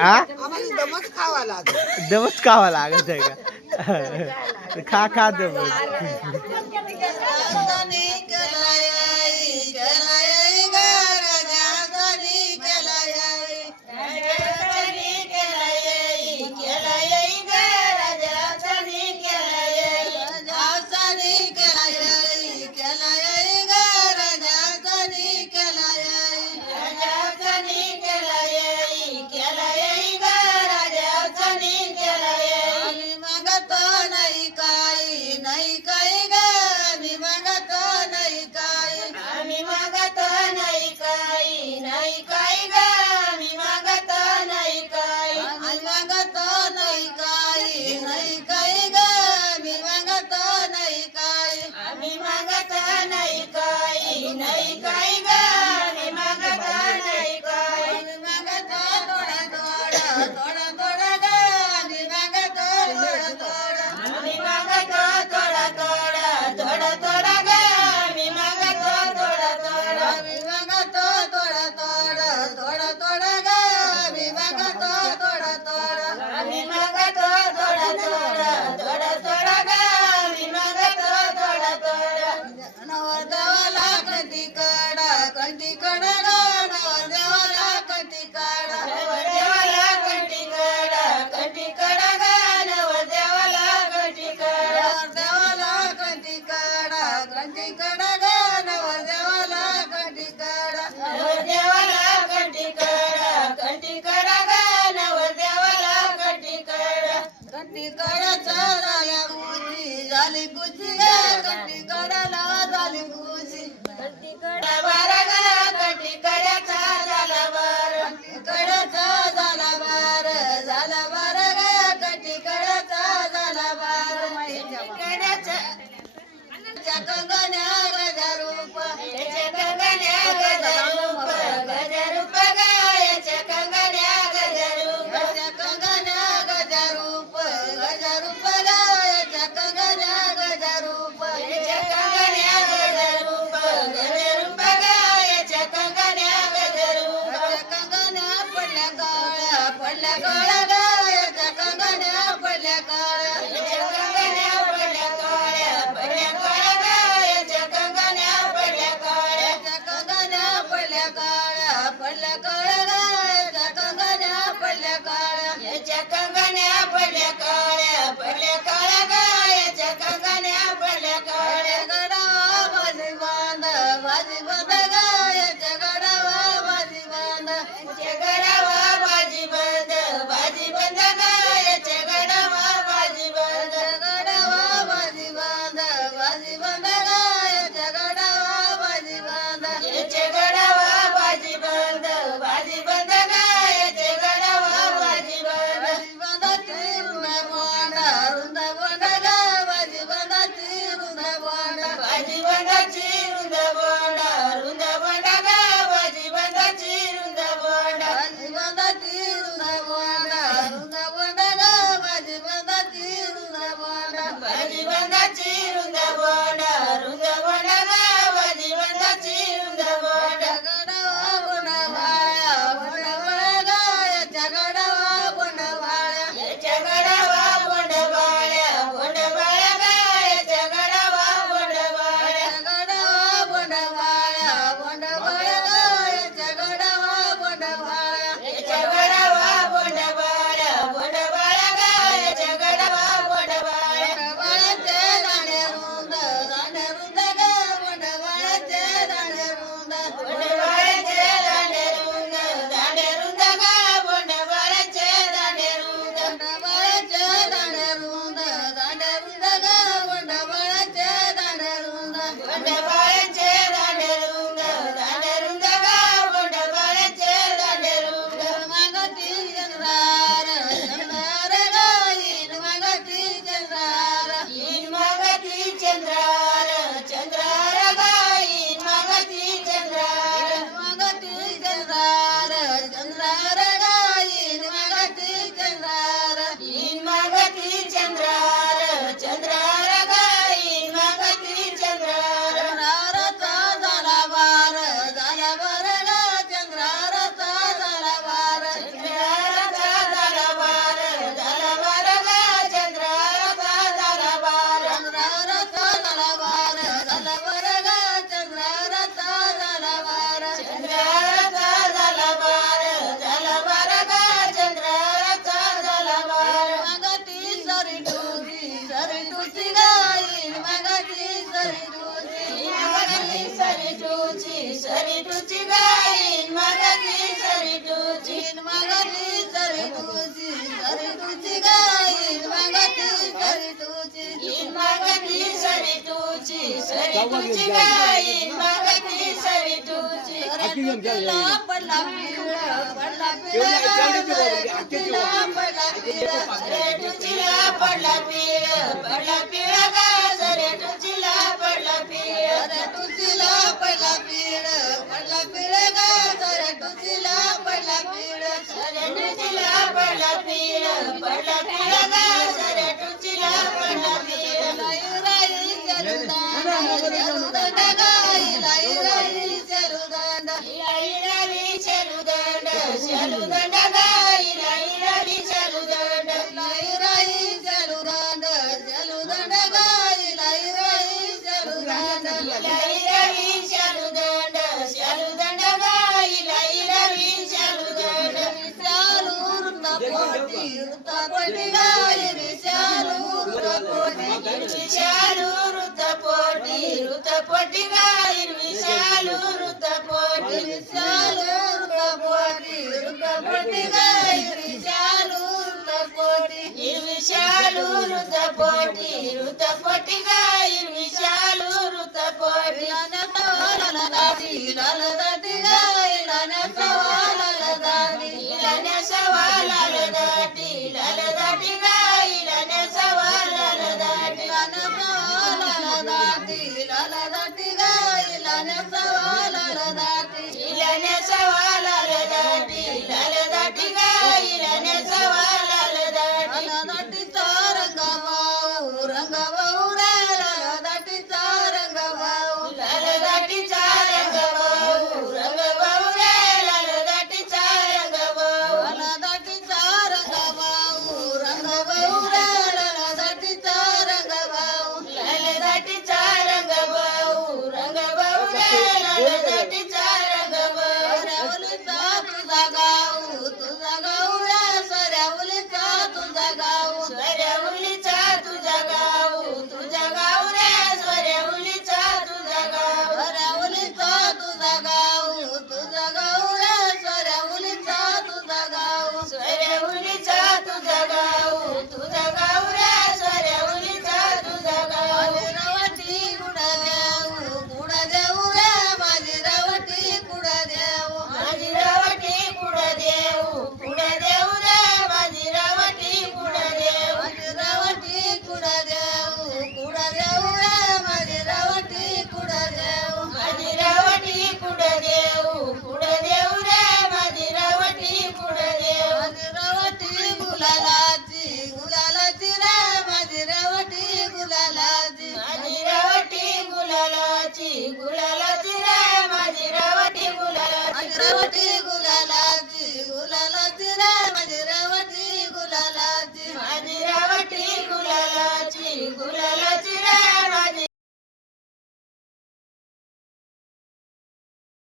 हा दमच खावा लागत आहे का खा खा दमच सरितूची सरितूची गाई मागती सरितूची सरितूला पडला पिवळा पडला पिवळा सरितूला पडला पिवळा सरितूला पडला पिवळा पडला पिवळा गा सरितूला पडला पिवळा सरितूला पडला पिवळा पडला पिवळा गा सरितूला पडला पिवळा सरितूला पडला पिवळा पडला पिवळा गा सरितूला पडला पिवळा लाई चलुदंड गाई लाई चलुदंड लाई चलुदंड चलुदंड गाई लाई चलुदंड लाई चलुदंड चलुदंड गाई लाई चलुदंड लाई चलुदंड चलुदंड गाई लाई चलुदंड चालूर तपोटी गाई चालूर तपोटी चालूर तपोटी रुतपोटी गाई चालूर तपोटी चालूर तपोटी रुतपोटी गाई चालूर तपोटी चालूर तपोटी रुतपोटी गाई चालूर तपोटी लाना सवाला दादी गाई लाना सवाला दादी लाना सवाला दादी गाई लाना सवाला दादी लाना सवाला दादी गाई लाना सवाला दादी लाना सवाला दादी गाई लाना सवाला दादी रंगवाऊ रंगवाऊ दाटीचा रंगवाऊ दाटीचा रंगवाऊ रंगवाऊ दाटीचा रंगवाऊ दाटीचा रंगवाऊ रंगवाऊ दाटीचा रंगवाऊ दाटीचा रंगवाऊ रंगवाऊ दाटीचा रंगवाऊ रावलीचा तुझा